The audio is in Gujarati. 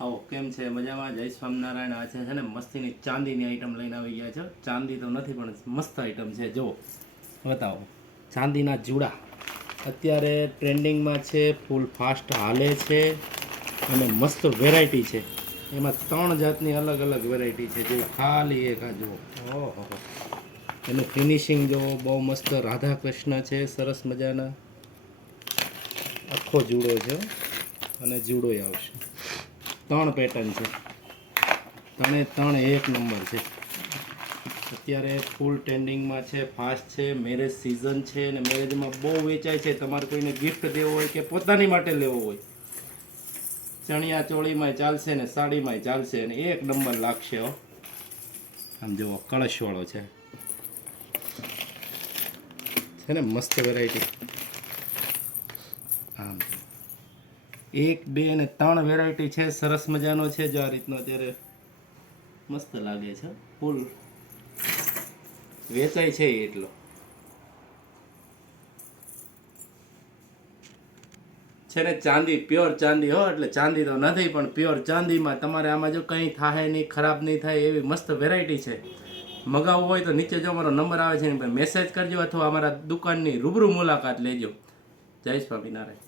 આવો કેમ છે મજામાં? જય સ્વામિનારાયણ. આ છે ને મસ્તીની ચાંદીની આઈટમ લઈને આવી ગયા છે. ચાંદી તો નથી પણ મસ્ત આઈટમ છે. જો બતાવો, ચાંદીના જુડા અત્યારે ટ્રેન્ડિંગમાં છે, ફૂલ ફાસ્ટ હાલે છે અને મસ્ત વેરાયટી છે. એમાં 3 જાતની અલગ અલગ વેરાયટી છે. જો ખાલી એક આ જુઓ, ઓહો, એનું ફિનિશિંગ જો બહુ મસ્ત રાધા કૃષ્ણ છે, સરસ મજાના. આખો જુડો છે અને જુડોય આવશે. 3 પેટર્ન છે, 3 એક નંબર છે. અત્યારે ફૂલ ટ્રેન્ડિંગમાં છે, ફાસ્ટ છે, મેરેજ સિઝન છે અને મેરેજમાં બહુ વેચાય છે. તમારે કોઈને ગિફ્ટ દેવો હોય કે પોતાની માટે લેવો હોય, ચણિયા ચોળીમાંય ચાલશે ને સાડીમાંય ચાલશે અને એક નંબર લાગશે. હો, આમ જુઓ, કળશવાળો છે ને મસ્ત વેરાયટી. આમ 1, 2 અને 3 વેરાયટી છે. સરસ મજાનો છે. જો આ રીતનો અત્યારે મસ્ત લાગે છે. ફૂલ વેચાય છે એટલો છે ને. ચાંદી, પ્યોર ચાંદી હો, એટલે ચાંદી તો નથી પણ પ્યોર ચાંદીમાં તમારે આમાં જો કંઈ થાય નહીં, ખરાબ નહીં થાય એવી મસ્ત વેરાયટી છે. મગાવવું હોય તો નીચે જો અમારો નંબર આવે છે ને મેસેજ કરજો અથવા અમારા દુકાનની રૂબરૂ મુલાકાત લેજો. જય સ્વામિનારાયણ.